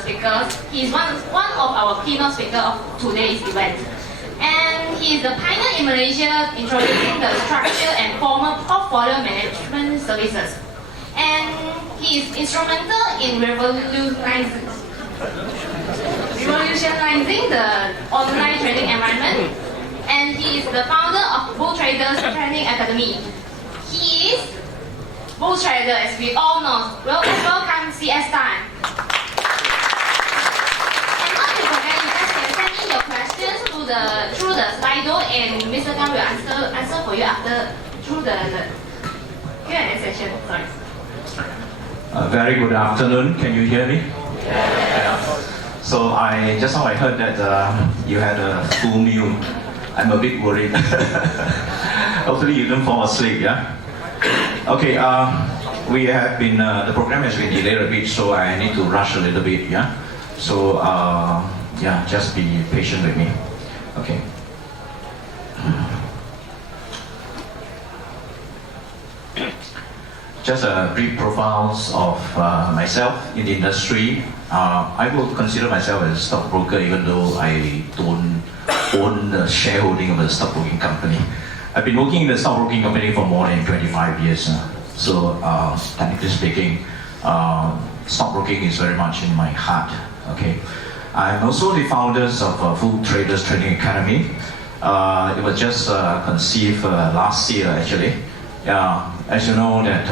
speakers. He is one of our keynote speakers of today's event. And he is the pioneer in Malaysia introducing the structured and formal portfolio management services. And he is instrumental in revolutionizing the online trading environment. And he is the founder of Bull Traders Training Academy. He is Bull Trader, as we all know. Welcome, CS Tan. And not to forget, you guys can send in your questions through the Slido, and Mr. Tan will answer for you through the Q&A session. Sorry. Very good afternoon. Can you hear me? Yeah. So just now I heard that you had a full meal. I'm a bit worried. Hopefully you don't fall asleep, yeah? Okay, we have been, the program has been delayed a bit, so I need to rush a little bit, yeah? So, yeah, just be patient with me. Okay. Just a brief profiles of myself in the industry. I will consider myself as a stockbroker, even though I don't own the shareholding of a stockbroking company. I've been working in the stockbroking company for more than 25 years now. So, technically speaking, stockbroking is very much in my heart. Okay. I'm also the founders of Bull Traders Training Academy. It was just conceived last year, actually. As you know that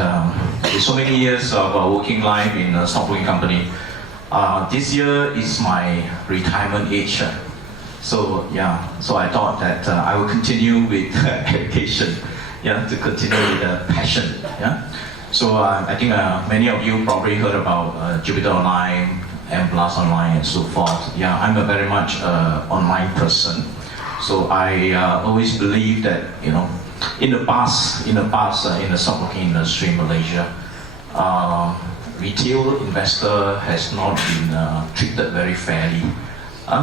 with so many years of working life in a stockbroking company, this year is my retirement age. So yeah, so I thought that I will continue with education, yeah, to continue with the passion, yeah. So I think many of you probably heard about Jupiter Online, M+ Online, and so forth. Yeah, I'm a very much online person. So I always believe that, you know, in the past, in the stockbroking industry in Malaysia, retail investor has not been treated very fairly.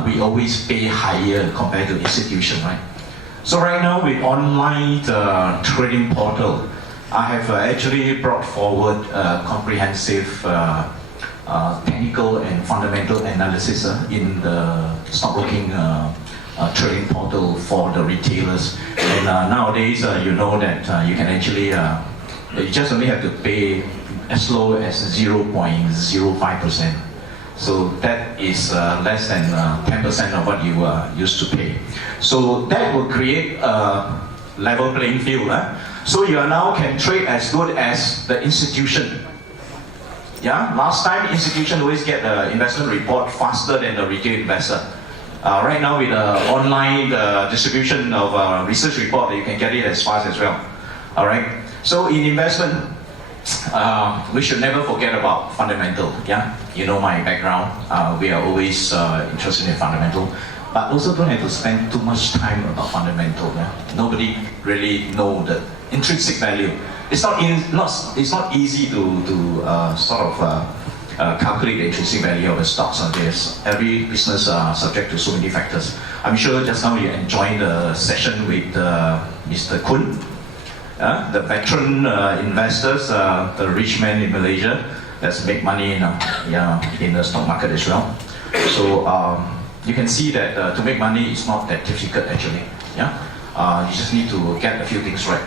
We always pay higher compared to institution, right? So right now with online trading portal, I have actually brought forward comprehensive technical and fundamental analysis in the stockbroking trading portal for the retailers. And nowadays, you know that you can actually, you just only have to pay as low as 0.05%. So that is less than 10% of what you used to pay. So that will create a level playing field. So you now can trade as good as the institution. Yeah, last time institution always get the investment report faster than the retail investor. Right now with the online distribution of research report, you can get it as fast as well. All right. So in investment, we should never forget about fundamental. Yeah, you know my background. We are always interested in fundamental, but also don't have to spend too much time about fundamental. Yeah? Nobody really know the intrinsic value. It's not easy to sort of calculate the intrinsic value of the stocks nowadays. Every business are subject to so many factors. I'm sure just now you enjoyed the session with Mr. Kun. The veteran investors, the rich man in Malaysia that's make money in the stock market as well. So you can see that to make money is not that difficult actually. Yeah, you just need to get a few things right.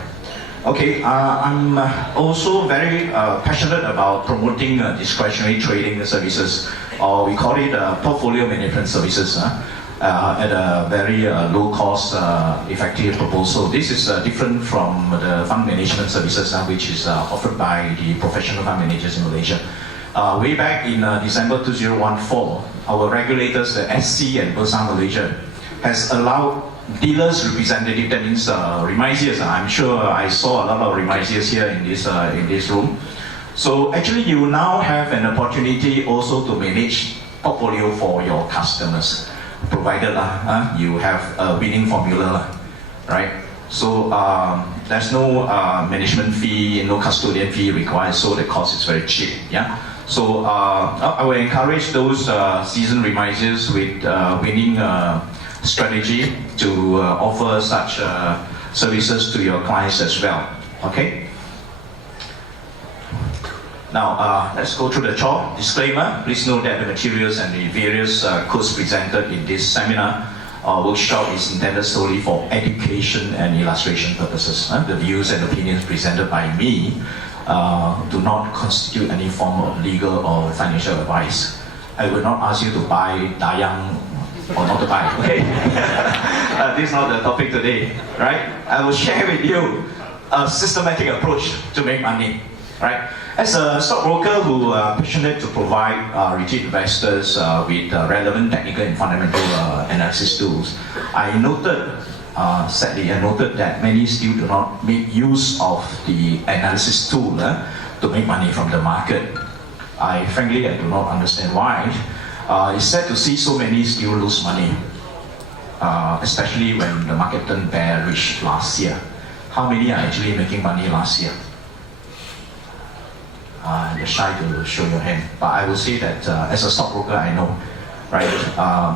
Okay, I'm also very passionate about promoting discretionary trading services, or we call it portfolio management services. At a very low cost, effective proposal. This is different from the fund management services which is offered by the professional fund managers in Malaysia. Way back in December 2014, our regulators, the SC and Bursa Malaysia, has allowed dealers representative, that means remisiers. I'm sure I saw a lot of remisiers here in this room. So actually you now have an opportunity also to manage portfolio for your customers, provided you have a winning formula, right? So there's no management fee, no custodian fee required, so the cost is very cheap. Yeah. So I will encourage those seasoned remisiers with winning strategy to offer such services to your clients as well. Okay. Now, let's go through the chart. Disclaimer, please note that the materials and the various quotes presented in this seminar workshop is intended solely for education and illustration purposes. The views and opinions presented by me do not constitute any form of legal or financial advice. I will not ask you to buy Dayang or not to buy, okay? This is not the topic today, right? I will share with you a systematic approach to make money, right? As a stockbroker who passionate to provide retail investors with relevant technical and fundamental analysis tools, I noted, sadly, that many still do not make use of the analysis tool to make money from the market. Frankly, I do not understand why. It's sad to see so many still lose money, especially when the market turned bearish last year. How many are actually making money last year? You're shy to show your hand, but I will say that as a stockbroker, I know, right?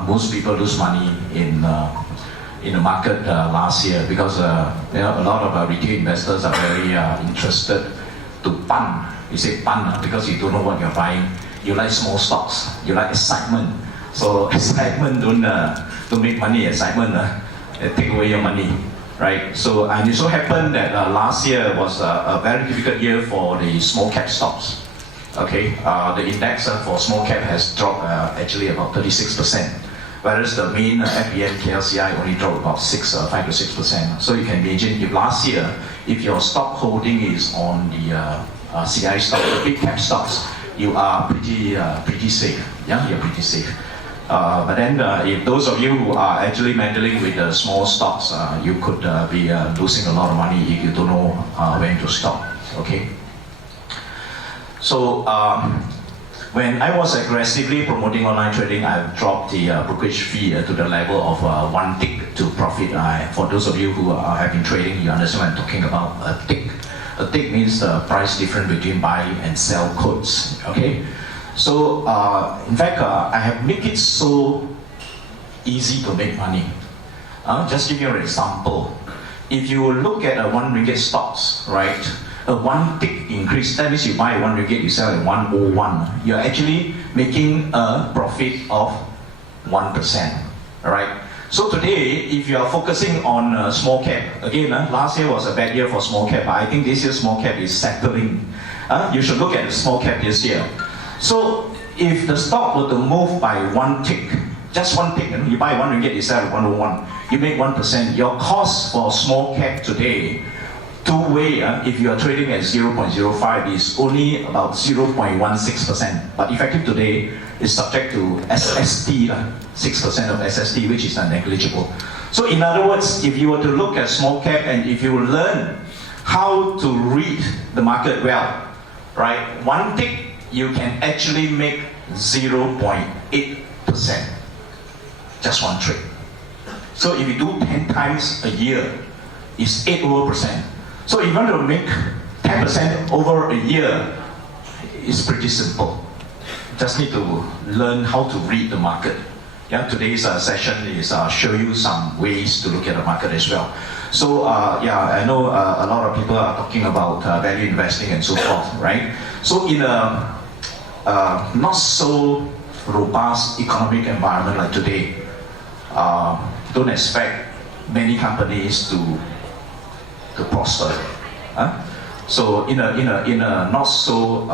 Most people lose money in the market last year because a lot of retail investors are very interested to pun. You say pun because you don't know what you're buying. You like small stocks. You like excitement. So excitement don't make money. Excitement take away your money. Right, so and it so happened that last year was a very difficult year for the small cap stocks. Okay, the index for small cap has dropped actually about 36%, whereas the main FBN KLCI only dropped about 5 to 6%. So you can imagine if last year, if your stock holding is on the CI stock, the big cap stocks, you are pretty safe. Yeah, you're pretty safe. But then if those of you who are actually meddling with the small stocks, you could be losing a lot of money if you don't know when to stop, okay? So when I was aggressively promoting online trading, I've dropped the brokerage fee to the level of 1 tick to profit. For those of you who have been trading, you understand what I'm talking about, a tick. A tick means the price difference between buy and sell quotes, okay? So, in fact, I have made it so easy to make money. Just give you an example. If you look at a 1 ringgit stocks, right? A 1 tick increase, that means you buy 1 ringgit, you sell at 101. You're actually making a profit of 1%, right? So today, if you are focusing on small cap, again, last year was a bad year for small cap, but I think this year small cap is settling. You should look at the small cap this year. So if the stock were to move by 1 tick, just 1 tick, you buy 1 ringgit, you sell at 101, you make 1%. Your cost for small cap today, two-way, if you are trading at 0.05, is only about 0.16%. But effective today is subject to SST, 6% of SST, which is negligible. So in other words, if you were to look at small cap and if you learn how to read the market well, right, 1 tick, you can actually make 0.8%. Just 1 trade. So if you do 10 times a year, it's 8%. So if you want to make 10% over a year, it's pretty simple. Just need to learn how to read the market. Yeah, today's session is show you some ways to look at the market as well. So yeah, I know a lot of people are talking about value investing and so forth, right? So in a not so robust economic environment like today, don't expect many companies to prosper. So in a not so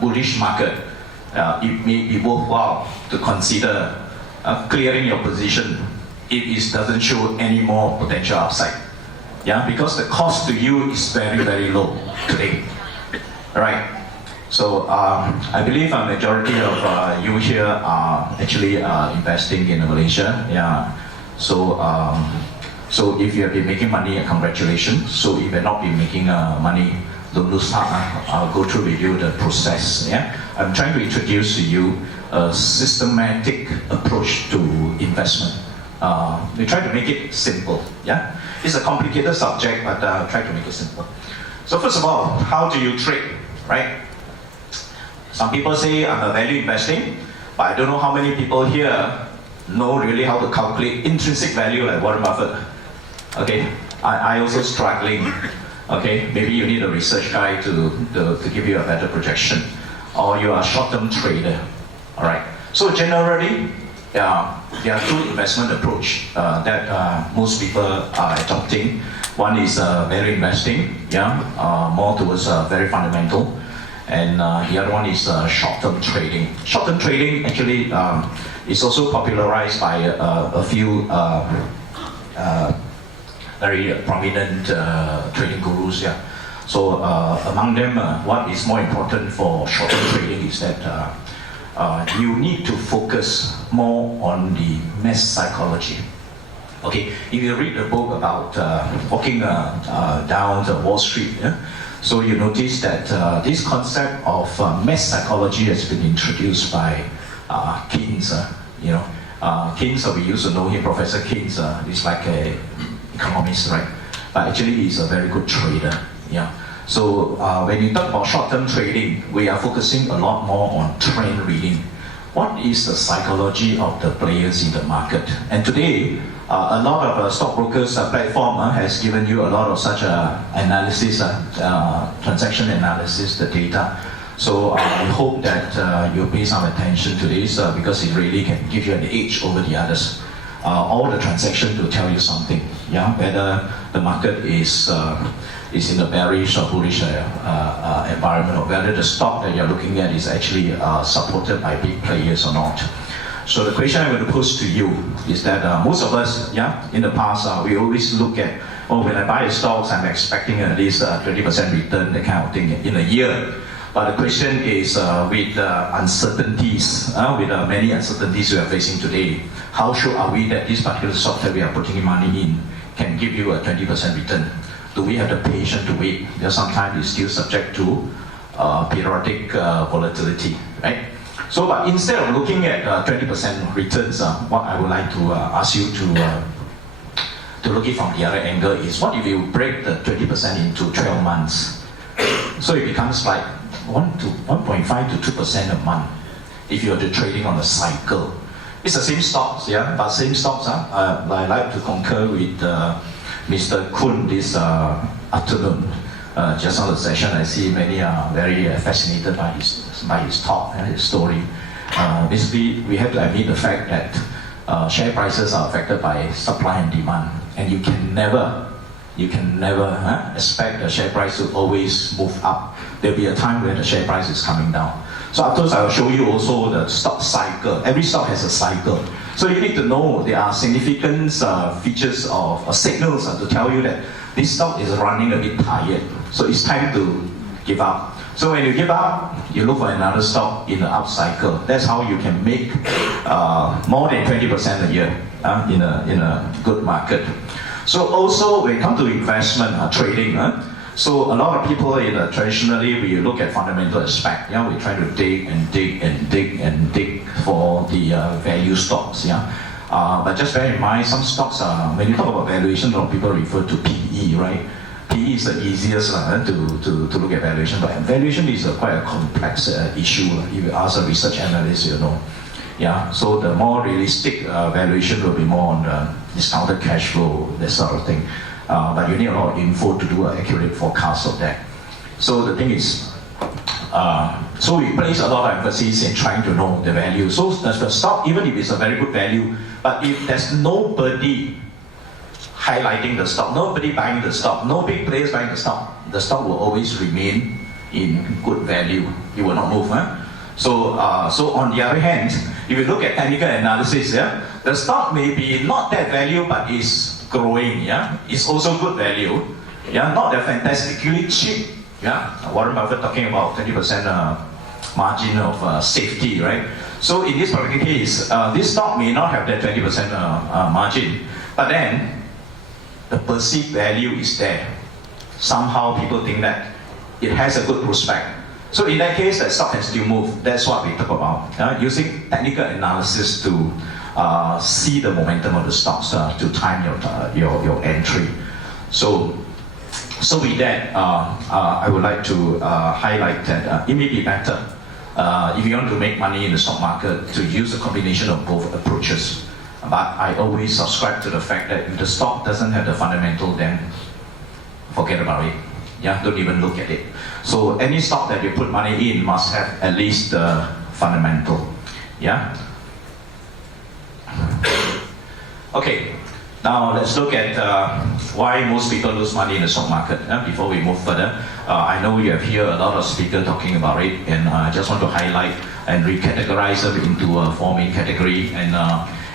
bullish market, it may be worthwhile to consider clearing your position if it doesn't show any more potential upside. Yeah, because the cost to you is very, very low today. All right. So I believe a majority of you here are actually investing in Malaysia. Yeah. So so if you have been making money, congratulations. So if you have not been making money, don't lose heart. I'll go through with you the process. Yeah. I'm trying to introduce to you a systematic approach to investment. We try to make it simple. Yeah. It's a complicated subject, but try to make it simple. So first of all, how do you trade, right? Some people say I'm a value investing, but I don't know how many people here know really how to calculate intrinsic value like Warren Buffett. Okay, I also struggling. Okay, maybe you need a research guy to give you a better projection, or you are a short-term trader. All right. So generally, there are two investment approach that most people are adopting. One is value investing, more towards very fundamental, and the other one is short-term trading. Short-term trading actually is also popularized by a few very prominent trading gurus. Yeah. So among them, what is more important for short-term trading is that you need to focus more on the mass psychology. Okay, if you read the book about walking down the Wall Street, so you notice that this concept of mass psychology has been introduced by Keynes. Keynes, we used to know him, Professor Keynes. He's like an economist, right? But actually, he's a very good trader. Yeah. So when you talk about short-term trading, we are focusing a lot more on trend reading. What is the psychology of the players in the market? And today, a lot of stockbrokers platform has given you a lot of such analysis, transaction analysis, the data. So I hope that you pay some attention to this because it really can give you an edge over the others. All the transactions will tell you something, whether the market is in a bearish or bullish environment, or whether the stock that you're looking at is actually supported by big players or not. So the question I'm going to pose to you is that most of us, in the past, we always look at, when I buy stocks, I'm expecting at least 20% return, that kind of thing in a year. But the question is, with uncertainties, with many uncertainties we are facing today, how sure are we that this particular stock that we are putting money in can give you a 20% return? Do we have the patience to wait? Because sometimes it's still subject to periodic volatility, right? So, but instead of looking at 20% returns, what I would like to ask you to look at from the other angle is, what if you break the 20% into 12 months? So it becomes like 1.5 to 2% a month if you are trading on a cycle. It's the same stocks, but same stocks. I like to concur with Mr. Kun this afternoon. Just on the session, I see many are very fascinated by his talk and his story. Basically, we have to admit the fact that share prices are affected by supply and demand, and you can never expect the share price to always move up. There'll be a time where the share price is coming down. So afterwards, I will show you also the stock cycle. Every stock has a cycle. So you need to know there are significant features of signals to tell you that this stock is running a bit tired. So it's time to give up. So when you give up, you look for another stock in the up cycle. That's how you can make more than 20% a year in a good market. So also when it comes to investment trading, so a lot of people traditionally we look at fundamental aspect. We try to dig for the value stocks. But just bear in mind, some stocks when you talk about valuation, a lot of people refer to PE, right? PE is the easiest to look at valuation, but valuation is quite a complex issue. If you ask a research analyst, so the more realistic valuation will be more on the discounted cash flow, that sort of thing. But you need a lot of info to do an accurate forecast of that. So the thing is, so we place a lot of emphasis in trying to know the value. So the stock, even if it's a very good value, but if there's nobody highlighting the stock, nobody buying the stock, no big players buying the stock will always remain in good value. It will not move. So on the other hand, if you look at technical analysis, the stock may be not that value, but is growing. It's also good value. Not that fantastically cheap. Warren Buffett talking about 20% margin of safety, right? So in this particular case, this stock may not have that 20% margin, but then the perceived value is there. Somehow people think that it has a good prospect. So in that case, that stock can still move. That's what we talk about. Using technical analysis to see the momentum of the stocks to time your entry. So with that, I would like to highlight that it may be better if you want to make money in the stock market to use a combination of both approaches. But I always subscribe to the fact that if the stock doesn't have the fundamental, then forget about it. Yeah, don't even look at it. So any stock that you put money in must have at least the fundamental. Yeah. Okay. Now let's look at why most people lose money in the stock market. Before we move further, I know you have heard a lot of speakers talking about it, and I just want to highlight and recategorize them into four main categories. And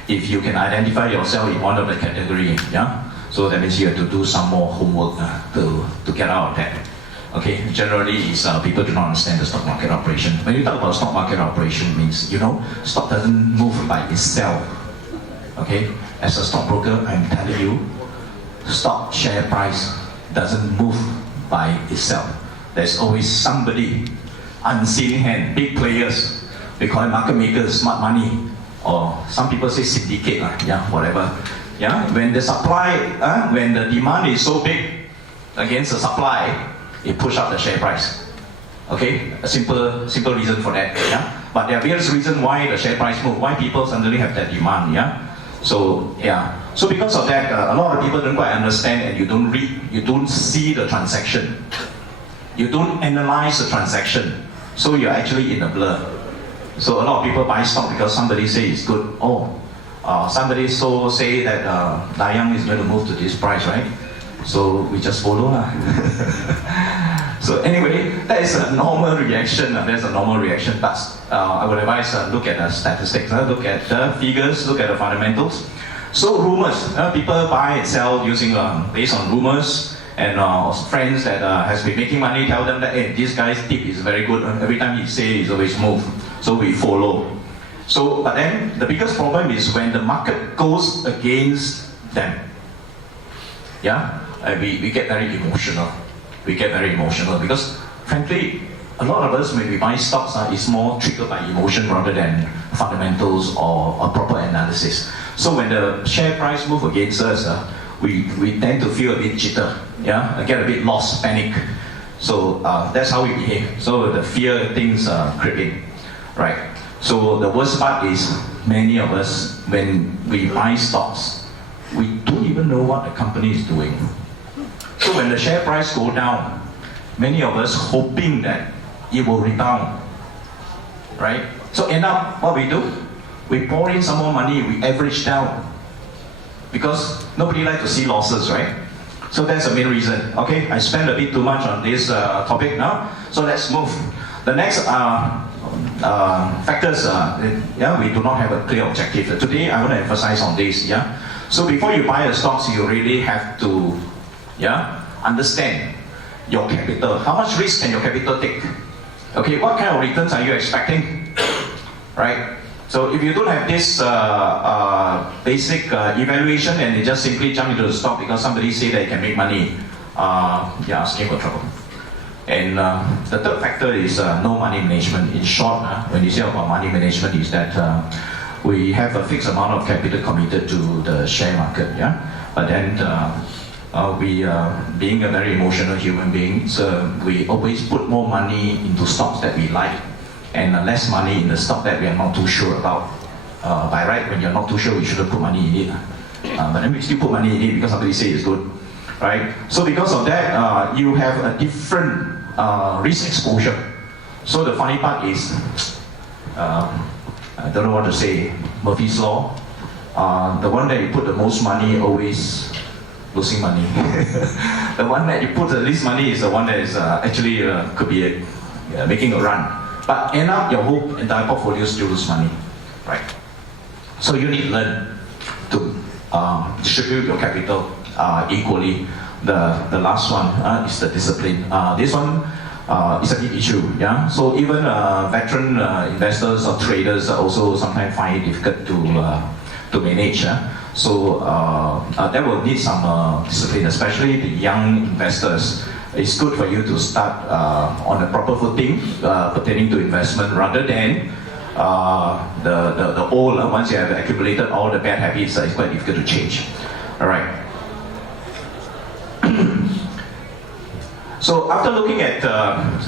if you can identify yourself in one of the category, yeah, so that means you have to do some more homework to get out of that. Okay, generally is people do not understand the stock market operation. When you talk about stock market operation, it means stock doesn't move by itself. Okay, as a stockbroker, I'm telling you, stock share price doesn't move by itself. There's always somebody, unseen hand, big players. We call it market makers, smart money, or some people say syndicate, yeah, whatever. Yeah, when the supply, when the demand is so big against the supply, it push up the share price. Okay, a simple reason for that. Yeah, but there are various reasons why the share price move, why people suddenly have that demand. Yeah. So yeah, so because of that, a lot of people don't quite understand, and you don't read, you don't see the transaction, you don't analyze the transaction, so you're actually in a blur. So a lot of people buy stock because somebody say it's good. Oh, somebody say that Dayang is going to move to this price, right? So we just follow lah. So anyway, that is a normal reaction. That's a normal reaction. But I would advise look at the statistics, look at the figures, look at the fundamentals. So rumors, people buy and sell using based on rumors, and friends that has been making money tell them that hey, this guy's tip is very good. Every time he say, he's always move. So we follow. So but then the biggest problem is when the market goes against them. Yeah, we get very emotional. We get very emotional because, frankly, a lot of us when we buy stocks, it's more triggered by emotion rather than fundamentals or proper analysis. So when the share price move against us, we tend to feel a bit jitter, yeah, get a bit lost, panic. So that's how we behave. So the fear things creep in, right? So the worst part is many of us when we buy stocks, we don't even know what the company is doing. So when the share price go down, many of us hoping that it will rebound, right? So end up, what we do? We pour in some more money, we average down. Because nobody likes to see losses, right? So that's the main reason. Okay, I spent a bit too much on this topic now, so let's move. The next factors, yeah, we do not have a clear objective. Today I want to emphasize on this, yeah? So before you buy a stocks, you really have to understand your capital. How much risk can your capital take? Okay, what kind of returns are you expecting? Right? So if you don't have this basic evaluation and you just simply jump into the stock because somebody say that you can make money, you're asking for trouble. And the third factor is no money management. In short, when you say about money management is that we have a fixed amount of capital committed to the share market, yeah? But then we being a very emotional human being, so we always put more money into stocks that we like and less money in the stock that we are not too sure about. By right, when you're not too sure, we shouldn't put money in it. But then we still put money in it because somebody says it's good, right? So because of that, you have a different risk exposure. So the funny part is, I don't know what to say, Murphy's Law. The one that you put the most money always losing money. The one that you put the least money is the one that is actually could be making a run. But end up your whole entire portfolio still lose money, right? So you need to learn to distribute your capital equally. The last one is the discipline. This one is a big issue, yeah. So even veteran investors or traders also sometimes find it difficult to manage. So that will need some discipline, especially the young investors. It's good for you to start on a proper footing pertaining to investment rather than the old. Once you have accumulated all the bad habits, it's quite difficult to change. All right. So after looking at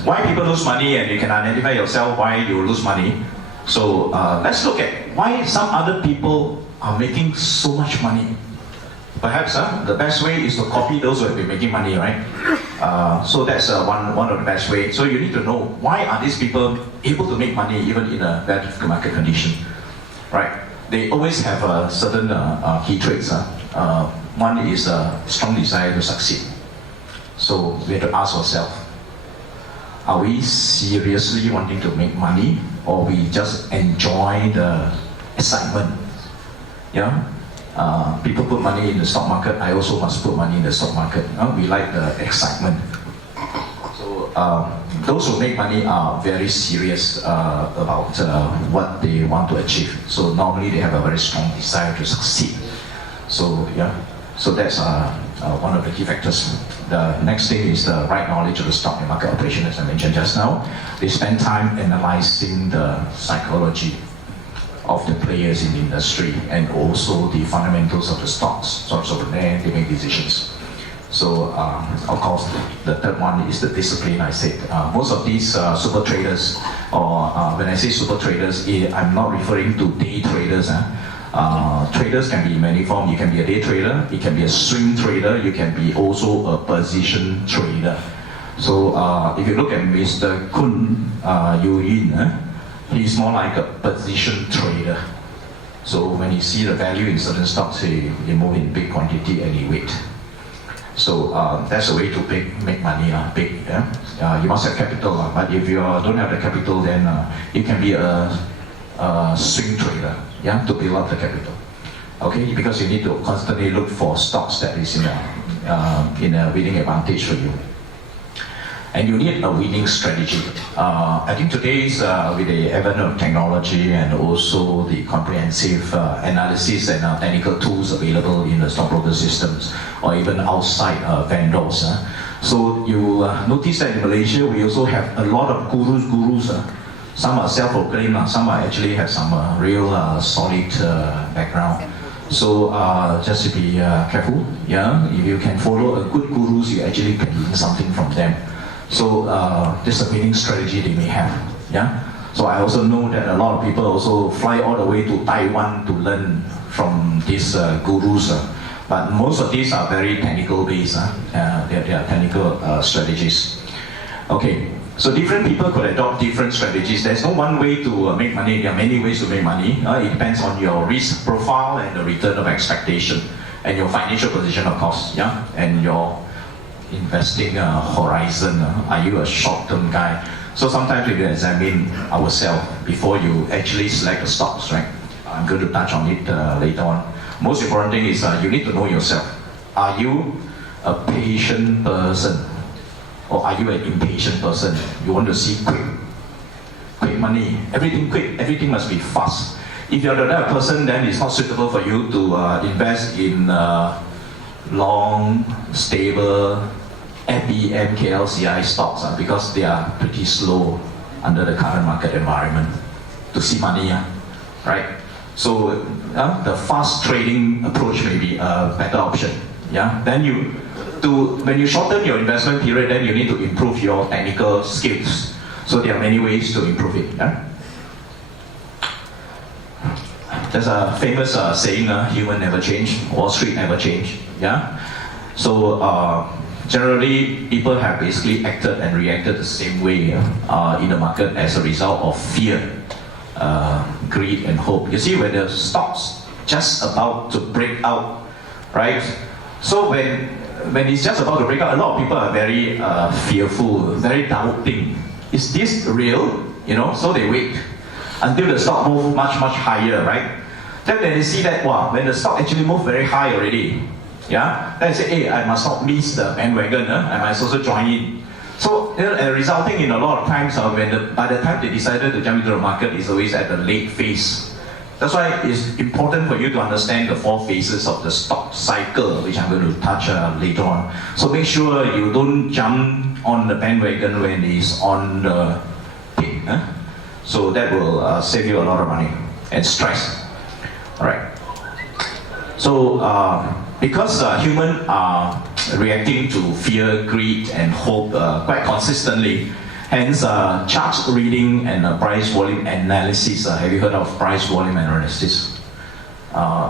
why people lose money and you can identify yourself why you lose money, so let's look at why some other people are making so much money. Perhaps the best way is to copy those who have been making money, right? So that's one of the best way. So you need to know why are these people able to make money even in a very difficult market condition, right? They always have certain key traits. One is a strong desire to succeed. So we have to ask ourselves, are we seriously wanting to make money, or we just enjoy the excitement? Yeah. People put money in the stock market. I also must put money in the stock market. We like the excitement. So those who make money are very serious about what they want to achieve. So normally they have a very strong desire to succeed. So yeah, so that's one of the key factors. The next thing is the right knowledge of the stock and market operation, as I mentioned just now. They spend time analyzing the psychology of the players in the industry and also the fundamentals of the stocks. So from there they make decisions. So of course the third one is the discipline. I said most of these super traders, or when I say super traders, I'm not referring to day traders. Traders can be in many forms. You can be a day trader, you can be a swing trader, you can be also a position trader. So if you look at Mr. Kun Yu Yin, he's more like a position trader. So when you see the value in certain stocks, he move in big quantity and he wait. So that's a way to make money. You must have capital, but if you don't have the capital, then you can be a swing trader. Yeah, to build up the capital. Okay, because you need to constantly look for stocks that is in a winning advantage for you. And you need a winning strategy. I think today's with the advent of technology and also the comprehensive analysis and technical tools available in the stockbroker systems or even outside vendors. So you notice that in Malaysia we also have a lot of gurus. Some are self-proclaimed, some are actually have some real solid background. So just to be careful. Yeah, if you can follow a good gurus, you actually can learn something from them. So this is a winning strategy they may have. Yeah. So I also know that a lot of people also fly all the way to Taiwan to learn from these gurus. But most of these are very technical based. They are technical strategies. Okay. So different people could adopt different strategies. There's no one way to make money. There are many ways to make money. It depends on your risk profile and the return of expectation, and your financial position, of course. Yeah, and your investing horizon. Are you a short-term guy? So sometimes we examine ourselves before you actually select the stocks, right? I'm going to touch on it later on. Most important thing is you need to know yourself. Are you a patient person? Or are you an impatient person? You want to see quick money, everything quick, everything must be fast. If you're the type of person, then it's not suitable for you to invest in long, stable FBM, KLCI stocks because they are pretty slow under the current market environment to see money, right? So the fast trading approach may be a better option. Yeah, then when you shorten your investment period, then you need to improve your technical skills. So there are many ways to improve it. Yeah? There's a famous saying, human never change, Wall Street never change. Yeah. So generally, people have basically acted and reacted the same way in the market as a result of fear, greed, and hope. You see, when the stock's just about to break out, right? So when it's just about to break out, a lot of people are very fearful, very doubting. Is this real? You know, so they wait until the stock moves much higher, right? Then when they see that, wow, when the stock actually moves very high already, yeah, then they say, hey, I must not miss the bandwagon, I must also join in. So resulting in a lot of times by the time they decided to jump into the market, it's always at the late phase. That's why it's important for you to understand the 4 phases of the stock cycle, which I'm going to touch later on. So make sure you don't jump on the bandwagon when it's on the peak. So that will save you a lot of money and stress. Alright. So because humans are reacting to fear, greed, and hope quite consistently, hence, chart reading and price volume analysis. Have you heard of price volume analysis?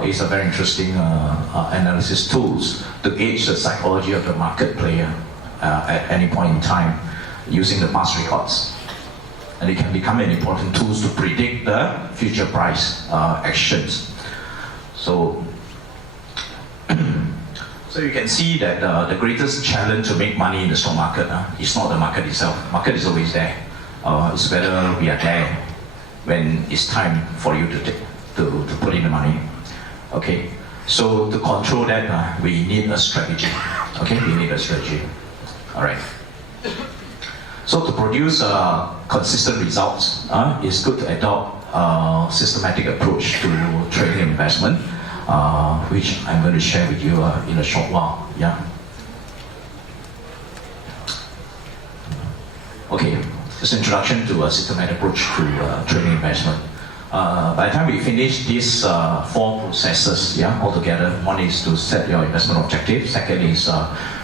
It's a very interesting analysis tools to gauge the psychology of the market player. at any point in time using the past records. And it can become an important tool to predict the future price actions. So, so you can see that the greatest challenge to make money in the stock market is not the market itself. Market is always there. It's whether we are there when it's time for you to put in the money. Okay. So to control that, we need a strategy. Okay, we need a strategy. All right. So to produce consistent results, it's good to adopt a systematic approach to trading and investment, which I'm going to share with you in a short while. Yeah. Okay. Just an introduction to a systematic approach to trading and investment. By the time we finish these 4 processes, altogether, one is to set your investment objective. Second is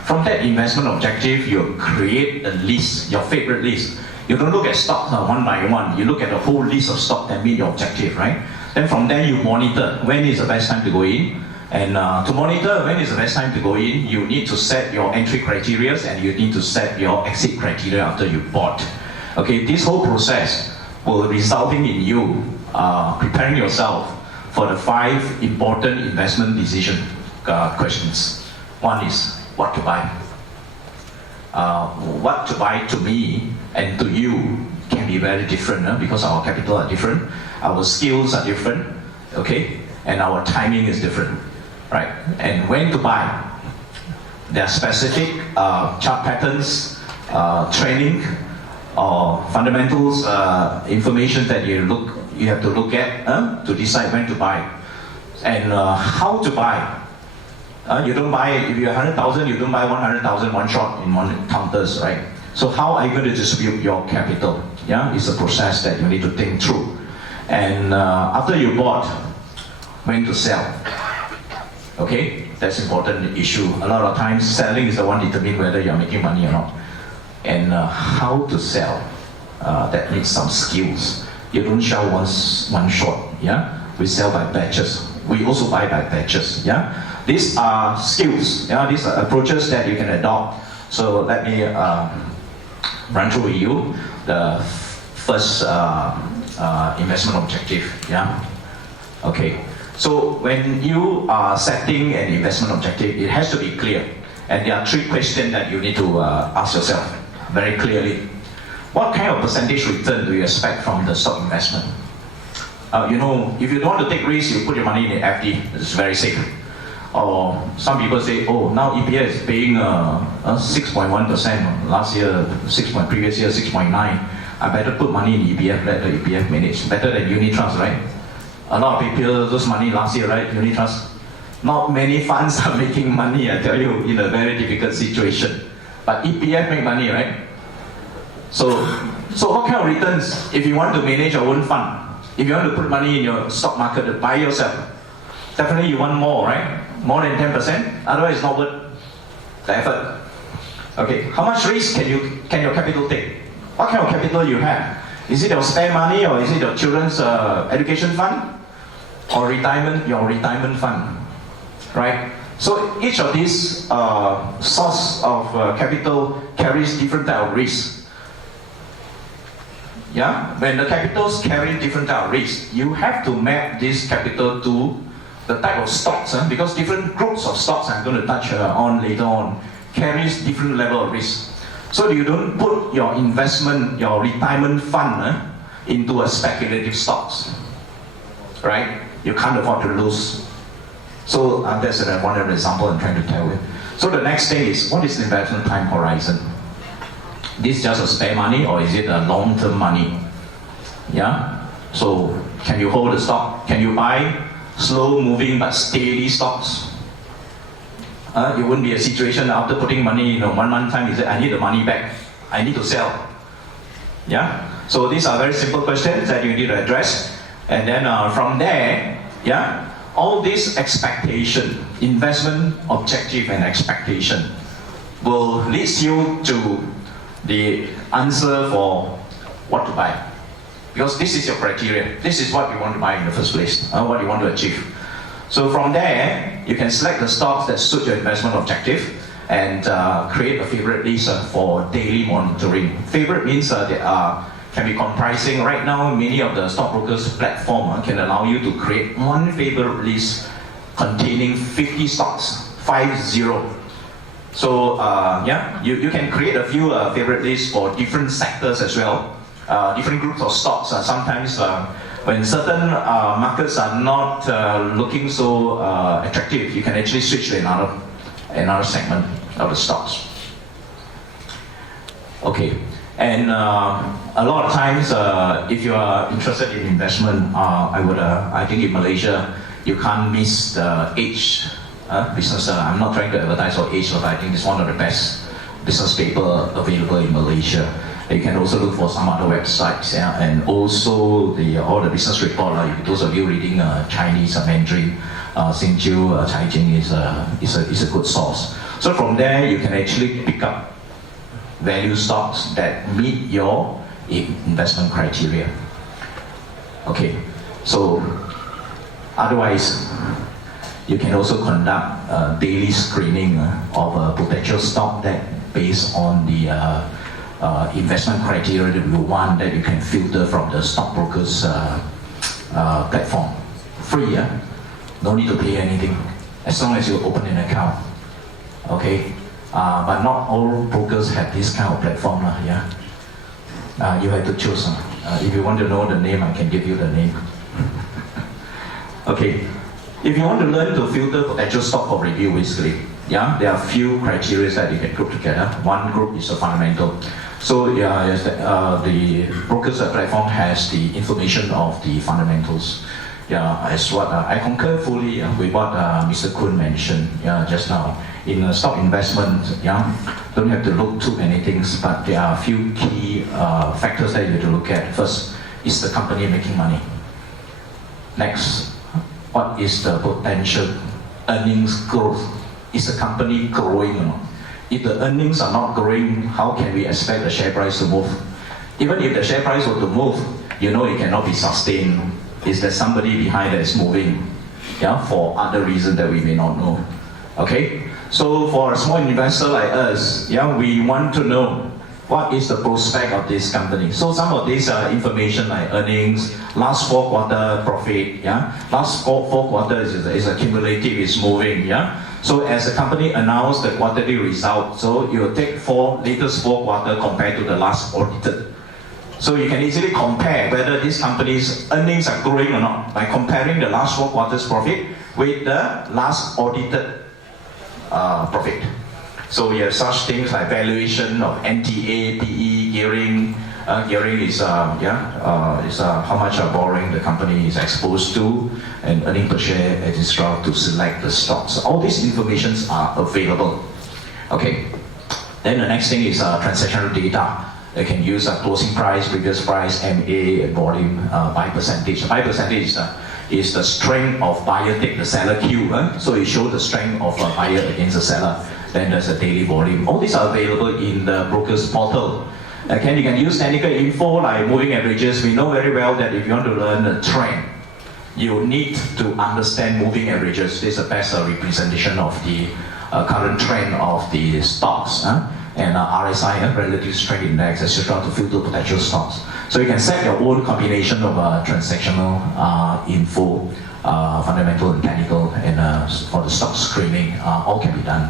from that investment objective, you create a list, your favorite list. You don't look at stocks one by one. You look at the whole list of stocks that meet your objective, right? Then from there, you monitor when is the best time to go in. And to monitor when is the best time to go in, you need to set your entry criteria and you need to set your exit criteria after you bought. Okay, this whole process will resulting in you preparing yourself for the 5 important investment decision questions. One is what to buy. What to buy to me and to you can be very different because our capital are different, our skills are different, okay, and our timing is different, right? And when to buy, there are specific chart patterns, training, or fundamentals information that you have to look at to decide when to buy and how to buy. You don't buy, if you're 100,000, you don't buy 100,000 one shot in one counters, right? So how are you going to distribute your capital? Yeah, it's a process that you need to think through. And after you bought, when to sell? Okay, that's an important issue. A lot of times, selling is the one determine whether you're making money or not. And how to sell, that needs some skills. You don't sell one shot, yeah? We sell by batches. We also buy by batches, yeah? These are skills, yeah? These are approaches that you can adopt. So let me run through with you the first investment objective, yeah? Okay, so when you are setting an investment objective, it has to be clear. And there are 3 questions that you need to ask yourself very clearly. What kind of percentage return do you expect from the stock investment? You know, if you don't want to take risks, you put your money in the FD. It's very safe. Or some people say, oh, now EPF is paying 6.1%. Last year, previous year, 6.9. I better put money in EPF, let the EPF manage. Better than unit trust, right? A lot of people lose money last year, right? Unit trust. Not many funds are making money, I tell you, in a very difficult situation. But EPF make money, right? So what kind of returns if you want to manage your own fund? If you want to put money in your stock market to buy yourself, definitely you want more, right? More than 10%, otherwise it's not worth the effort. Okay, how much risk can your capital take? What kind of capital you have? Is it your spare money or is it your children's education fund? Or your retirement fund, right? So each of these source of capital carries different type of risk. Yeah, when the capitals carry different type of risk, you have to map this capital to the type of stocks, because different groups of stocks I'm going to touch on later on carries different level of risk. So you don't put your investment, your retirement fund into a speculative stocks, right? You can't afford to lose. So that's one example I'm trying to tell you. So the next thing is, what is the investment time horizon? This just a spare money or is it a long-term money? Yeah. So can you hold the stock? Can you buy slow-moving but steady stocks? It wouldn't be a situation after putting money, 1 month time, you say, I need the money back. I need to sell. Yeah. So these are very simple questions that you need to address. And then from there, yeah, all this expectation, investment objective and expectation will lead you to the answer for what to buy. Because this is your criteria. This is what you want to buy in the first place, what you want to achieve. So from there, you can select the stocks that suit your investment objective and create a favorite list for daily monitoring. Favorite means can be comprising, right now many of the stockbrokers platform can allow you to create one favorite list containing 50 stocks, 50. So you can create a few favorite lists for different sectors as well, different groups of stocks. Sometimes when certain markets are not looking so attractive, you can actually switch to another segment of the stocks. Okay, and a lot of times, if you are interested in investment, I think in Malaysia, you can't miss the Age business. I'm not trying to advertise for Age, but I think it's one of the best business paper available in Malaysia. You can also look for some other websites, and also all the business report. Those of you reading Chinese or Mandarin, Xinjiu, Caijing is a good source. So from there, you can actually pick up value stocks that meet your investment criteria. Okay, so otherwise, you can also conduct daily screening of a potential stock that based on the investment criteria that you want, that you can filter from the stockbrokers platform. Free, no need to pay anything, as long as you open an account. Okay, but not all brokers have this kind of platform. You have to choose. If you want to know the name, I can give you the name. Okay, if you want to learn to filter potential stock for review, basically, there are a few criteria that you can group together. One group is a fundamental. So the brokers platform has the information of the fundamentals. As what I concur fully with what Mr. Kun mentioned just now. In stock investment, don't have to look too many things, but there are a few key factors that you have to look at. First, is the company making money? Next, what is the potential earnings growth? Is the company growing or not? If the earnings are not growing, how can we expect the share price to move? Even if the share price were to move, it cannot be sustained. Is there somebody behind that is moving? For other reasons that we may not know. Okay? So for a small investor like us, we want to know what is the prospect of this company. So some of this information like earnings, last 4 quarter profit, last four quarters is a cumulative, is moving, So as the company announced the quarterly result, so you will take latest 4 quarter compared to the last audited. So you can easily compare whether this company's earnings are growing or not by comparing the last 4 quarters profit with the last audited profit. So we have such things like valuation of NTA, PE, gearing. Gearing is how much borrowing the company is exposed to, and earning per share, etc. to select the stocks. All these informations are available. Okay. Then the next thing is transactional data. They can use closing price, previous price, MA, and volume by percentage. By percentage is the strength of buyer take the seller queue. So it shows the strength of a buyer against the seller. Then there's a daily volume. All these are available in the broker's portal. You can use technical info like moving averages. We know very well that if you want to learn a trend, you need to understand moving averages. This is the best representation of the current trend of the stocks. And RSI, Relative Strength Index, etc. to filter potential stocks. So you can set your own combination of transactional info, fundamental and technical, and for the stock screening, all can be done.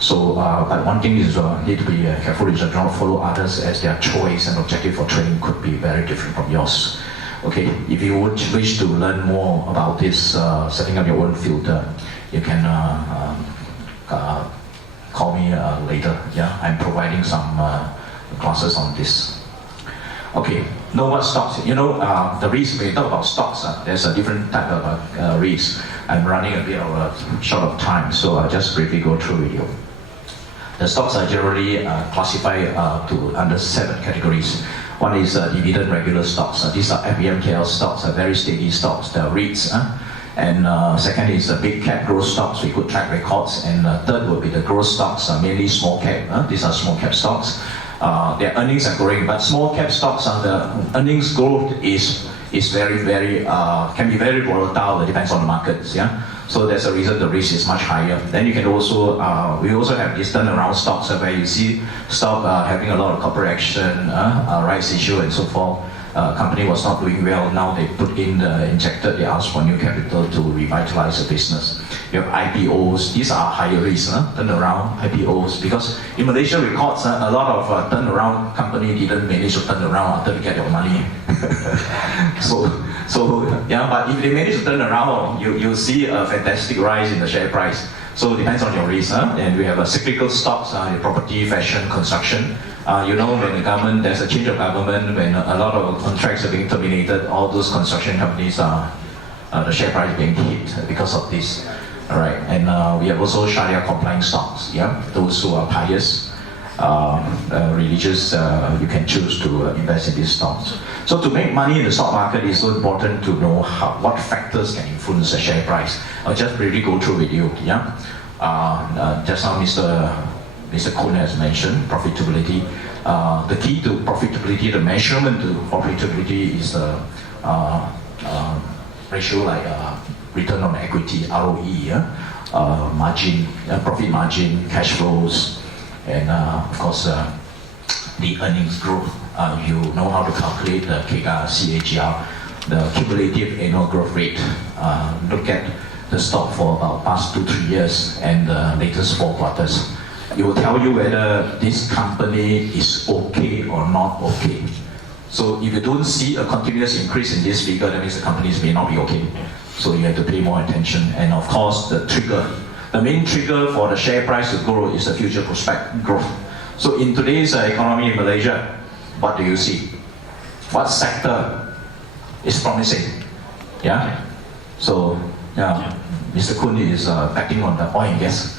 So, but one thing is need to be careful is to not follow others, as their choice and objective for trading could be very different from yours. Okay, if you would wish to learn more about this, setting up your own filter, you can call me later. I'm providing some classes on this. Okay, know what stocks? The risk, when you talk about stocks, there's a different type of risk. I'm running a bit of short of time, so I'll just briefly go through with you. The stocks are generally classified under 7 categories. One is dividend regular stocks. These are FBMKL stocks, very steady stocks, the REITs. And second is big cap growth stocks with good track records. And third would be the growth stocks, mainly small cap. These are small cap stocks. Their earnings are growing, but small cap stocks, the earnings growth is very, very, can be very volatile. It depends on the markets. So that's the reason the risk is much higher. Then you can also, we also have this turnaround stocks where you see stock having a lot of corporate action, rights issue and so forth. Company was not doing well, now they injected, they asked for new capital to revitalize the business. You have IPOs, these are higher risk, turnaround IPOs, because in Malaysia records, a lot of turnaround company didn't manage to turn around after they get their money. so yeah, but if they manage to turn around, you'll see a fantastic rise in the share price. So it depends on your risk, and we have cyclical stocks, property, fashion, construction. You know, when the government, there's a change of government, when a lot of contracts are being terminated, all those construction companies are, the share price being hit because of this. All right, and we have also Sharia compliant stocks, yeah, those who are pious, religious, you can choose to invest in these stocks. So to make money in the stock market, it's so important to know what factors can influence the share price. I'll just briefly go through with you, yeah. Just now Mr. Kun has mentioned profitability. The key to profitability, the measurement to profitability is the ratio like return on equity, ROE, margin, profit margin, cash flows, and of course the earnings growth. You know how to calculate the CAGR, the cumulative annual growth rate. Look at the stock for about past 2-3 years and the latest 4 quarters. It will tell you whether this company is okay or not okay. So if you don't see a continuous increase in this figure, that means the companies may not be okay. So you have to pay more attention. And of course, the main trigger for the share price to grow is the future prospect growth. So in today's economy in Malaysia, what do you see? What sector is promising? Yeah. So yeah, Mr. Kun is backing on the oil and gas.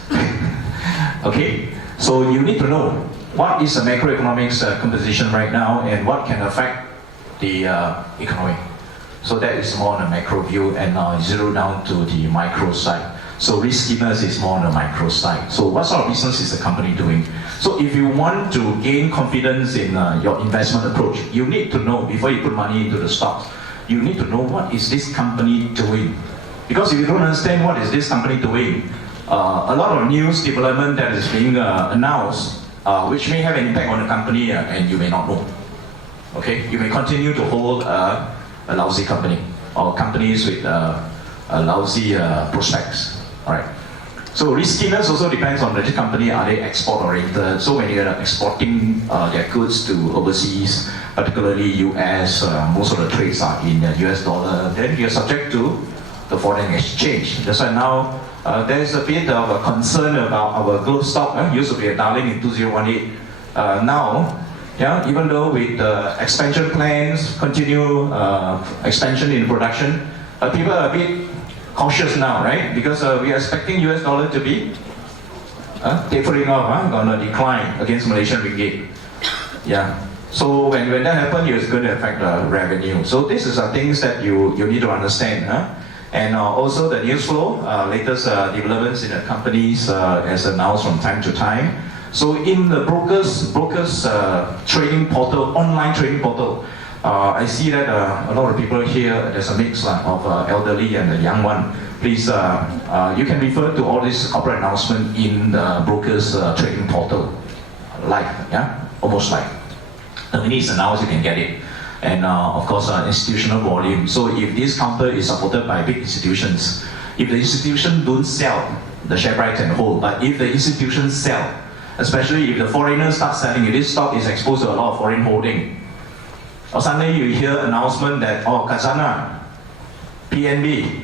Okay, so you need to know what is the macroeconomics composition right now and what can affect the economy. So that is more on the macro view, and now zero down to the micro side. So riskiness is more on the micro side. So what sort of business is the company doing? So if you want to gain confidence in your investment approach, you need to know, before you put money into the stocks, you need to know what is this company doing. Because if you don't understand what is this company doing, a lot of news development that is being announced, which may have an impact on the company, and you may not know. Okay, you may continue to hold a lousy company or companies with lousy prospects. All right. So riskiness also depends on the company. Are they export oriented? So when you're exporting their goods to overseas, particularly US, most of the trades are in the US dollar. Then you're subject to the foreign exchange. That's why now there's a bit of a concern about our growth stock. Used to be a darling in 2018. Now, yeah, even though with the expansion plans, continue expansion in production, people are a bit cautious now, right? Because we are expecting US dollar to be tapering off, gonna decline against Malaysian ringgit. Yeah. So when that happens, it's going to affect the revenue. So this is things that you need to understand. And also the news flow, latest developments in the companies as announced from time to time. So in the brokers trading portal, online trading portal, I see that a lot of people here, there's a mix of elderly and the young one. Please, you can refer to all this corporate announcement in the brokers trading portal. Live, yeah, almost live. The minute it's announced, you can get it. And of course, institutional volume. So if this counter is supported by big institutions, if the institution don't sell, the share price can hold. But if the institutions sell, especially if the foreigners start selling, if this stock is exposed to a lot of foreign holding, or suddenly you hear announcement that Khazanah, PNB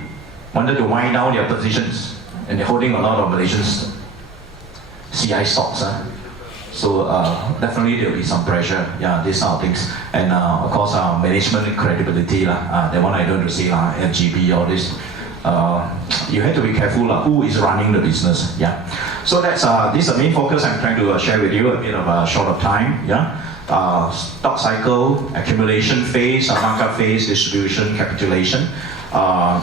wanted to wind down their positions, and they're holding a lot of Malaysian CI stocks. So definitely there will be some pressure, yeah, these sort of things. And of course, management credibility, that one I don't want to say, LGB, all this. You have to be careful who is running the business, yeah. So that's this is the main focus I'm trying to share with you, a bit of a short of time, yeah. Stock cycle, accumulation phase, market phase, distribution, capitulation.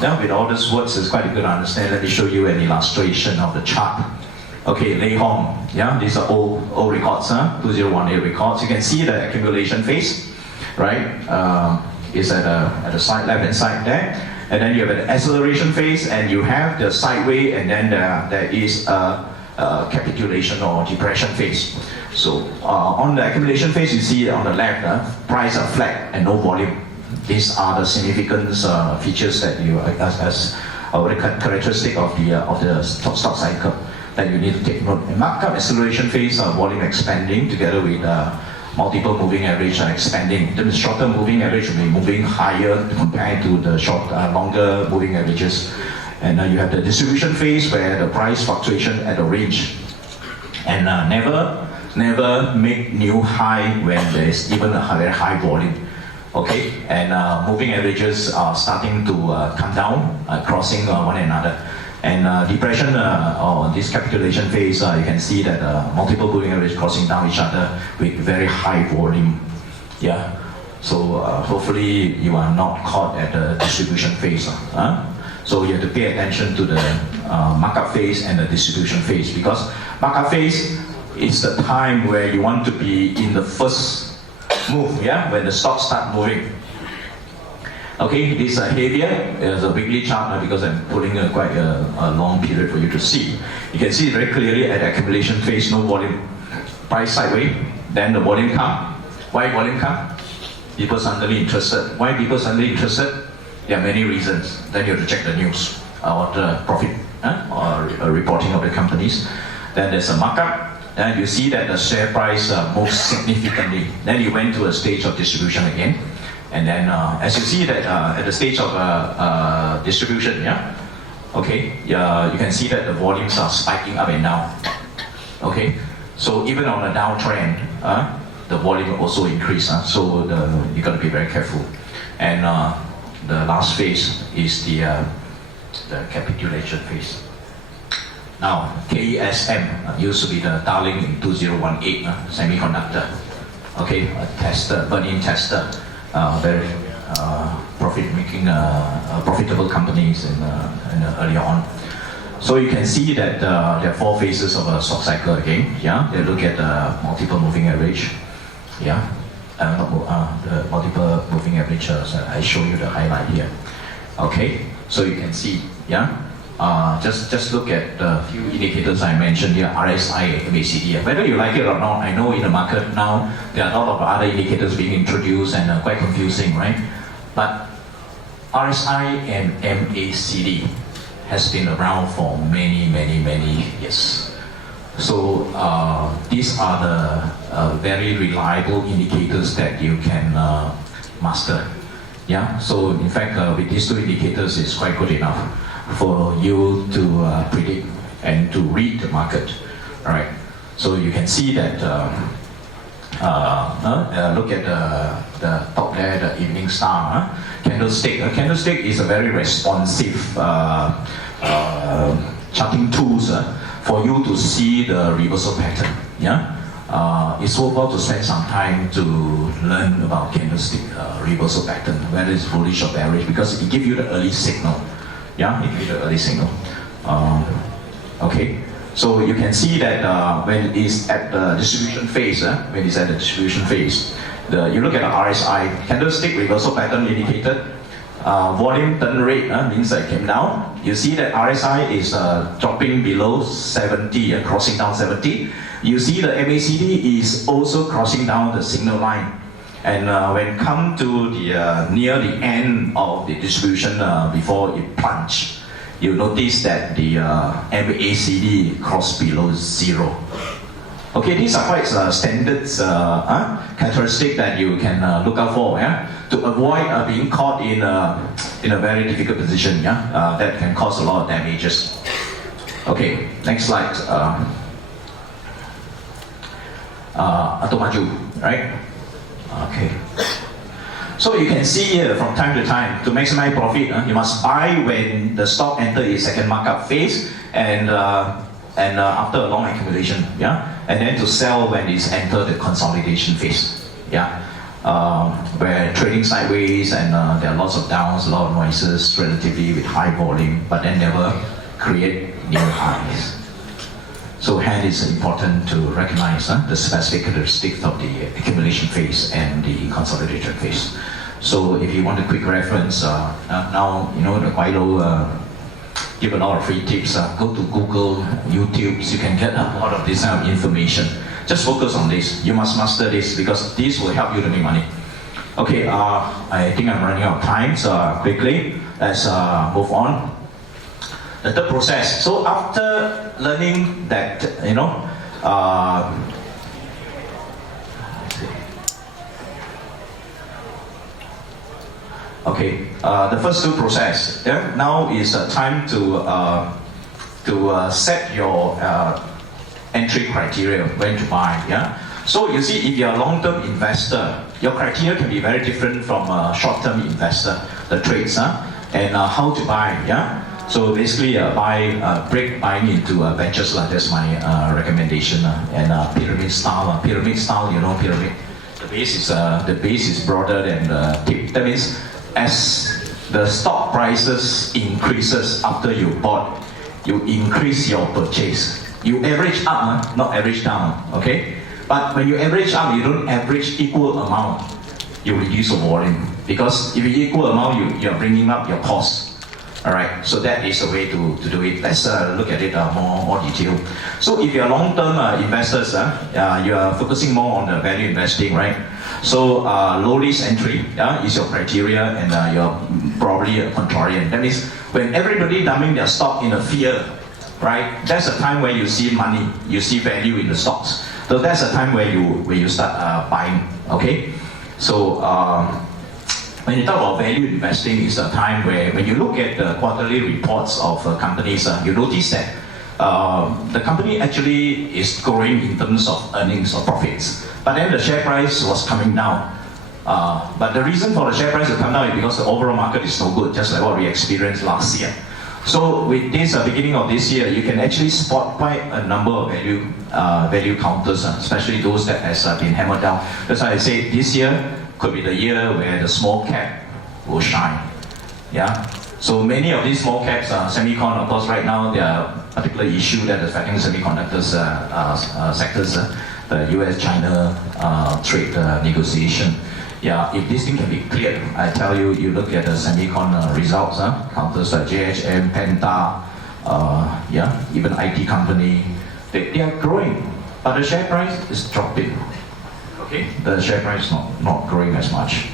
Then with all these words, it's quite a good understand. Let me show you an illustration of the chart. Okay, Lei Hong, yeah, these are old records, 2018 records. You can see the accumulation phase, right? Is at the side, left hand side there. and then you have an acceleration phase, and you have the sideway, and then there is a capitulation or depression phase. So on the accumulation phase, you see on the left, price are flat and no volume. These are the significant features that you, as the characteristic of the stock cycle that you need to take note. In markup acceleration phase, volume expanding together with multiple moving average expanding. The shorter moving average will be moving higher compared to the longer moving averages. And you have the distribution phase where the price fluctuation at a range, and never make new high when there is even a very high volume. Okay, and moving averages are starting to come down, crossing one another. And depression or this capitulation phase, you can see that multiple moving averages crossing down each other with very high volume. Yeah, so hopefully you are not caught at the distribution phase. So you have to pay attention to the markup phase and the distribution phase, because markup phase is the time where you want to be in the first move, yeah, when the stocks start moving. Okay, this heavier is a weekly chart because I'm pulling quite a long period for you to see. You can see very clearly at accumulation phase, no volume, price sideways, then the volume come. Why volume come? People suddenly interested. Why people suddenly interested? There are many reasons. Then you have to check the news or the profit or reporting of the companies. Then there's a markup. And you see that the share price moves significantly. Then you went to a stage of distribution again. And then as you see that at the stage of distribution, yeah, okay, you can see that the volumes are spiking up and down. Okay, so even on a downtrend, the volume also increase. So you got to be very careful. And the last phase is the capitulation phase. Now, KESM used to be the darling in 2018, semiconductor. Okay, a tester, burn-in tester, very profit-making, profitable companies earlier on. So you can see that there are four phases of a stock cycle again. Yeah, they look at the multiple moving average. Yeah, the multiple moving average. I show you the highlight here. Okay, so you can see. Yeah. Just look at the few indicators I mentioned here, RSI and MACD. Whether you like it or not, I know in the market now there are a lot of other indicators being introduced and quite confusing, right? But RSI and MACD has been around for many years. So these are the very reliable indicators that you can master. Yeah. So in fact, with these two indicators, it's quite good enough for you to predict and to read the market. All right. So you can see that. Look at the top there, the evening star candlestick. A candlestick is a very responsive charting tools for you to see the reversal pattern. Yeah. It's worthwhile to spend some time to learn about candlestick reversal pattern, whether it's bullish or bearish, because it gives you the early signal. Yeah, it gives you the early signal. Okay, so you can see that when it's at the distribution phase, you look at the RSI, candlestick reversal pattern indicated, volume turn rate means that it came down. You see that RSI is dropping below 70, crossing down 70. You see the MACD is also crossing down the signal line. And when come to the near the end of the distribution before it plunge, you notice that the MACD crossed below 0. Okay, these are quite standard characteristic that you can look out for, yeah, to avoid being caught in a very difficult position, yeah, that can cause a lot of damages. Okay, next slide. Atomaju, right? Okay. So you can see here from time to time, to maximize profit, you must buy when the stock enter its second markup phase and after a long accumulation, yeah, and then to sell when it's enter the consolidation phase, yeah, where trading sideways and there are lots of downs, a lot of noises, relatively with high volume, but then never create new highs. So hence it's important to recognize the specific characteristics of the accumulation phase and the consolidation phase. So if you want a quick reference, now you know the Guilo give a lot of free tips. Go to Google, YouTube, you can get a lot of this kind of information. Just focus on this. You must master this because this will help you to make money. Okay, I think I'm running out of time, so quickly, let's move on. The third process. So after learning that, you know, okay, the first two process. Yeah? Now is time to set your entry criteria when to buy. Yeah. So you see, if you're a long-term investor, your criteria can be very different from a short-term investor, the trades, and how to buy. Yeah. So basically, break buying into batches. That's my recommendation. And pyramid style. Pyramid style, you know, pyramid. The base is broader than the tip. That means as the stock prices increases after you bought, you increase your purchase. You average up, not average down. Okay. But when you average up, you don't average equal amount. You reduce the volume because if you equal amount, you're bringing up your cost. All right, so that is a way to do it. Let's look at it more detail. So if you're long-term investors, you are focusing more on the value investing, right? So low risk entry is your criteria, and you're probably a contrarian. That means when everybody dumping their stock in a fear, right? That's the time where you see money, you see value in the stocks. So that's the time where you start buying. Okay, so. When you talk about value investing, it's a time where when you look at the quarterly reports of companies, you notice that the company actually is growing in terms of earnings or profits. But then the share price was coming down. But the reason for the share price to come down is because the overall market is no good, just like what we experienced last year. So with this beginning of this year, you can actually spot quite a number of value counters, especially those that has been hammered down. That's why I say this year could be the year where the small cap will shine. Yeah. So many of these small caps, semicon, of course, right now there are particular issue that is affecting semiconductors sectors, the US-China trade negotiation. Yeah, if this thing can be cleared, I tell you, you look at the semicon results, counters like JHM, Penta, even IT company, they are growing, but the share price is dropping. Okay, the share price is not growing as much.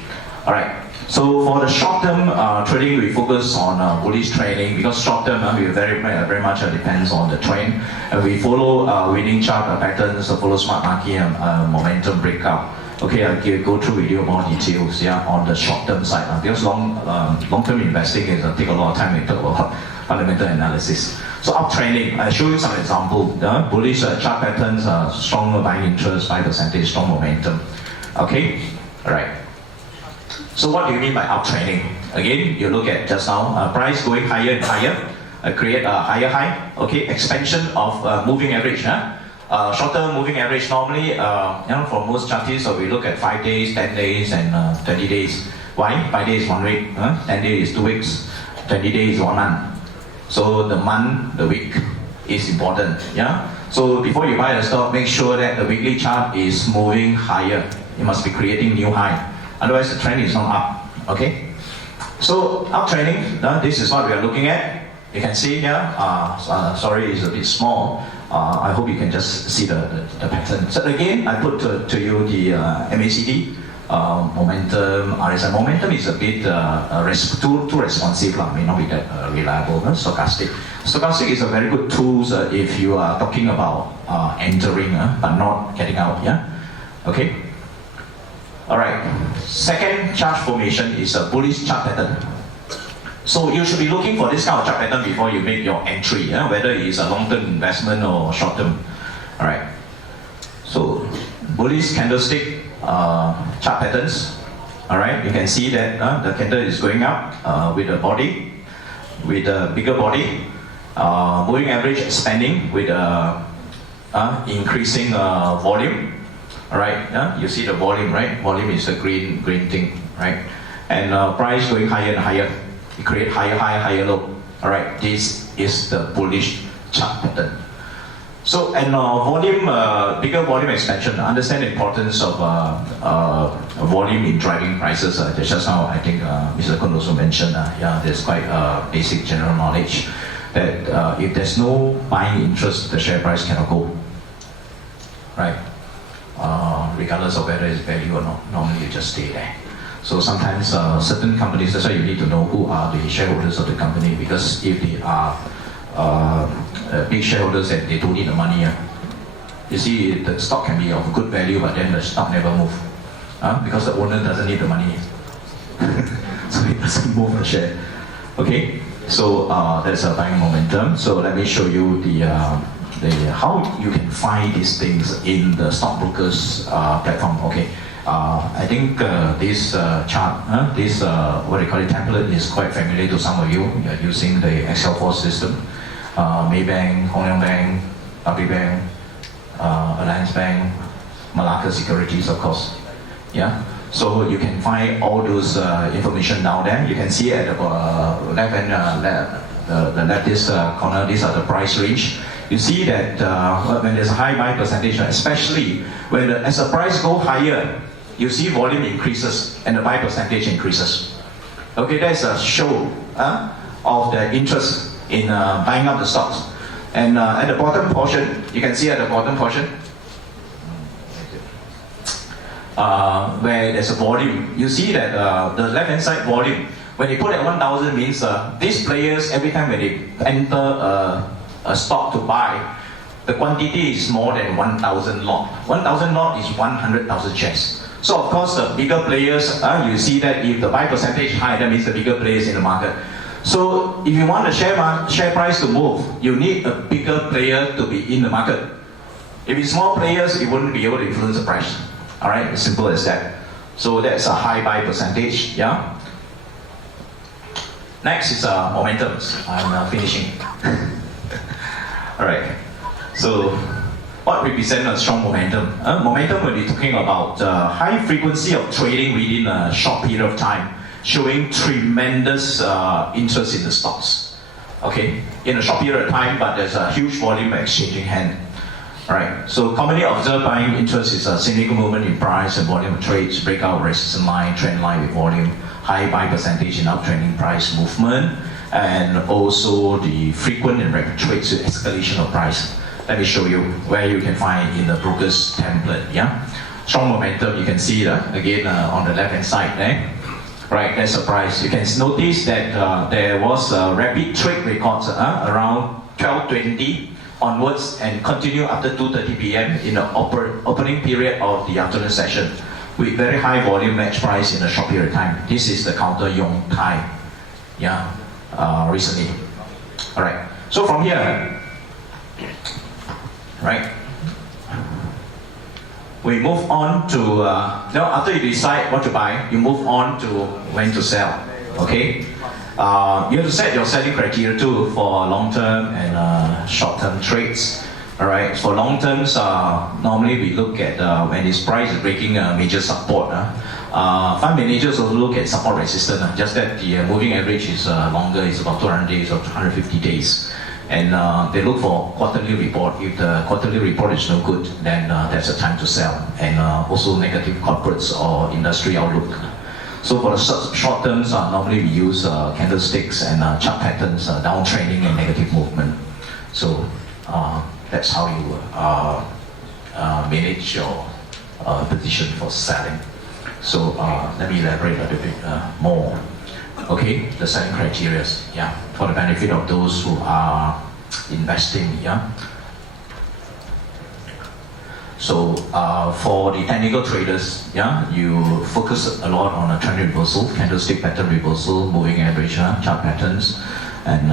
All right. So for the short-term trading, we focus on bullish trading because short-term we very much depends on the trend, and we follow winning chart patterns, follow smart market and momentum breakout. Okay, I'll go through with you more details. Yeah, on the short-term side because long-term investing is take a lot of time to talk about fundamental analysis. So uptrending, I show you some example. Bullish chart patterns, strong buying interest, 5%, strong momentum. Okay, all right. So what do you mean by uptrending? Again, you look at just now, price going higher and higher, create a higher high. Okay, expansion of moving average. Short-term moving average normally, for most charts, so we look at 5 days, 10 days, and 20 days. Why? 5 days, 1 week. 10 days, 2 weeks. 20 days, 1 month. So the month, the week is important. Yeah. So before you buy the stock, make sure that the weekly chart is moving higher. You must be creating new high. Otherwise, the trend is not up. Okay. So uptrending, this is what we are looking at. You can see here. Sorry, it's a bit small. I hope you can just see the pattern. So again, I put to you the MACD. Momentum, RSI. Momentum is a bit too responsive, may not be that reliable. Stochastic. Stochastic is a very good tool if you are talking about entering but not getting out. Yeah. Okay. All right. Second chart formation is a bullish chart pattern. So you should be looking for this kind of chart pattern before you make your entry. Whether it is a long-term investment or short-term. All right. So bullish candlestick. Chart patterns. Alright, you can see that the candle is going up with a body, with a bigger body, moving average expanding with increasing volume. Alright, you see the volume, right? Volume is the green thing, right? And price going higher and higher. You create higher high, higher low. Alright, this is the bullish chart pattern. So, and volume, bigger volume expansion, understand the importance of volume in driving prices. Just now, I think Mr. Kun also mentioned, yeah, there's quite basic general knowledge that if there's no buying interest, the share price cannot go, right? Regardless of whether it's value or not, normally you just stay there. So sometimes certain companies, that's why you need to know who are the shareholders of the company, because if they are big shareholders and they don't need the money, you see the stock can be of good value, but then the stock never move, because the owner doesn't need the money, so it doesn't move the share. Okay, so that's a buying momentum. So let me show you the how you can find these things in the stockbrokers platform. Okay. I think this chart, this what they call it template, is quite familiar to some of you. You're using the Excel system. Maybank, Hong Leong Bank, RB Bank, Alliance Bank, Malacca Securities, of course. Yeah. So you can find all those information down there. You can see at the left hand, the leftist corner, these are the price range. You see that when there's a high buy percentage, especially when as the price go higher, you see volume increases and the buy percentage increases. Okay, that's a show of the interest in buying up the stocks. And at the bottom portion, you can see at the bottom portion, where there's a volume, you see that the left hand side volume, when they put at 1,000 means these players, every time when they enter a stock to buy, the quantity is more than 1,000 lot. 1,000 lot is 100,000 shares. So of course the bigger players, you see that if the buy percentage high, that means the bigger players in the market. So if you want the share price to move, you need a bigger player to be in the market. If it's small players, it wouldn't be able to influence the price. All right, as simple as that. So that's a high buy percentage. Yeah. Next is momentums. I'm finishing. All right. So what represents a strong momentum? Momentum will be talking about high frequency of trading within a short period of time, showing tremendous interest in the stocks. Okay, in a short period of time, but there's a huge volume exchanging hand. Alright, so commonly observed buying interest is a significant movement in price and volume of trades, breakout resistance line, trend line with volume, high buy percentage in uptrending price movement, and also the frequent and rapid trades with escalation of price. Let me show you where you can find in the broker's template. Yeah, strong momentum. You can see that again on the left hand side there. Right, that's a price. You can notice that there was rapid trade records around 12:20 onwards and continue after 2:30 p.m. in the opening period of the afternoon session with very high volume match price in a short period of time. This is the counter Yong Tai, yeah, recently. All right. So from here, right, we move on to now after you decide what to buy, you move on to when to sell. Okay. You have to set your selling criteria too for long-term and short-term trades. All right. For long-terms, normally we look at when this price is breaking a major support. Fund managers also look at support resistance. Just that the moving average is longer. It's about 200 days or 250 days, and they look for quarterly report. If the quarterly report is no good, then that's a time to sell. And also negative corporates or industry outlook. So for the short terms, normally we use candlesticks and chart patterns, downtrending and negative movement. So that's how you manage your position for selling. So let me elaborate a little bit more. Okay, the selling criteria, yeah, for the benefit of those who are investing, yeah. So for the technical traders, yeah, you focus a lot on a trend reversal, candlestick pattern reversal, moving average, chart patterns, and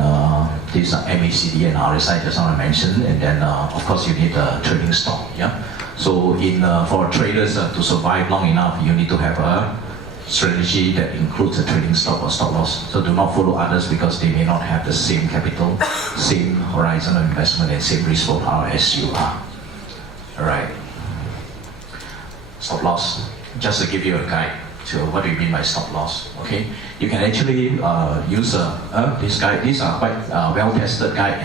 these are MACD and RSI, just now I mentioned, and then of course you need a trading stop, yeah. So for traders to survive long enough, you need to have a strategy that includes a trading stop or stop loss. So do not follow others because they may not have the same capital, same horizon of investment, and same risk profile as you are. Alright. Stop loss. Just to give you a guide to what do you mean by stop loss. Okay. You can actually use this guide. These are quite well-tested guide.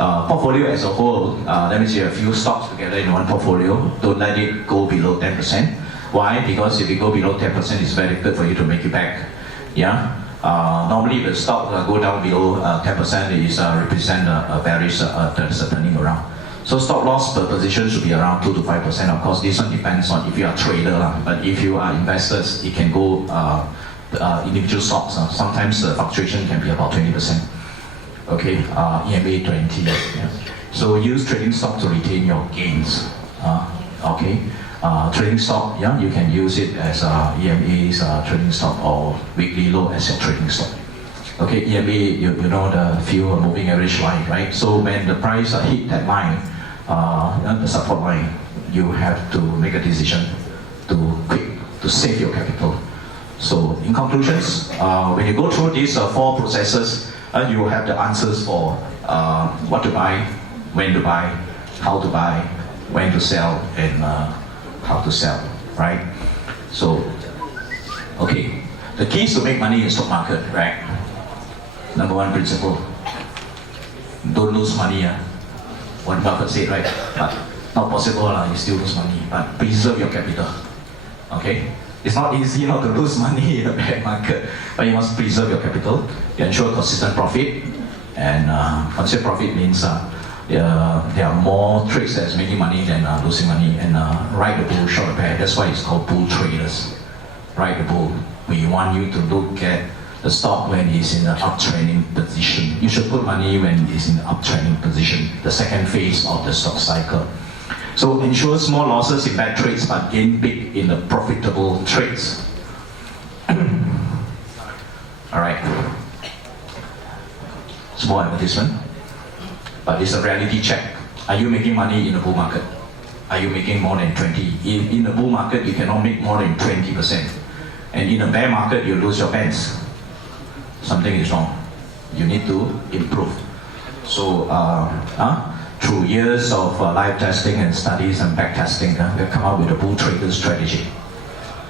Portfolio as a whole, that means you have a few stocks together in one portfolio. Don't let it go below 10%. Why? Because if you go below 10%, it's very good for you to make it back. Yeah. Normally, if the stock go down below 10%, it represent a bearish turning around. So stop loss per position should be around 2 to 5%. Of course, this one depends on if you are a trader, but if you are investors, it can go individual stocks. Sometimes the fluctuation can be about 20%. Okay, EMA 20. Yeah. So use trading stock to retain your gains. Okay, trading stock, yeah, you can use it as EMA's trading stock or weekly low as your trading stock. Okay, EMA, you know the few moving average line, right? So when the price hit that line, the support line, you have to make a decision to save your capital. So in conclusions, when you go through these 4 processes, you will have the answers for what to buy, when to buy, how to buy, when to sell, and how to sell, right? So, okay, the keys to make money in stock market, right? Number 1 principle, don't lose money. What Buffett said, right? But not possible, you still lose money, but preserve your capital. Okay? It's not easy not to lose money in a bad market, but you must preserve your capital. You ensure consistent profit, and consistent profit means there are more trades that's making money than losing money, and ride the bull, short the bear. That's why it's called bull traders. Ride the bull. We want you to look at the stock when it's in an uptrending position. You should put money when it's in an uptrending position, the second phase of the stock cycle. So ensure small losses in bad trades but gain big in the profitable trades. Alright. Small advertisement. But it's a reality check. Are you making money in the bull market? Are you making more than 20? In the bull market, you cannot make more than 20%. And in a bear market, you lose your pants. Something is wrong. You need to improve. So, through years of live testing and studies and back testing, we've come up with a bull trader strategy.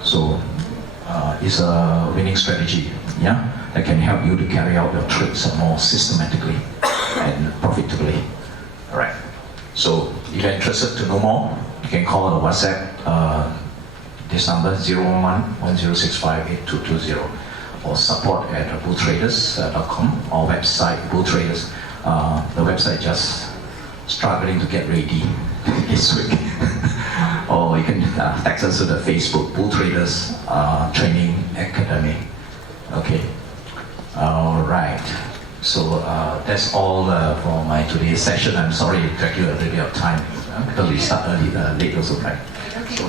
So it's a winning strategy, yeah, that can help you to carry out your trades more systematically and profitably. All right. So if you're interested to know more, you can call or WhatsApp this number 011-1065-8220 or support@bulltraders.com or website bulltraders. The website just struggling to get ready this week. Or you can text us to the Facebook Bull Traders Training Academy. Okay. All right. So that's all for my today's session. I'm sorry it took you a little bit of time because we start early, late also, right? Okay. So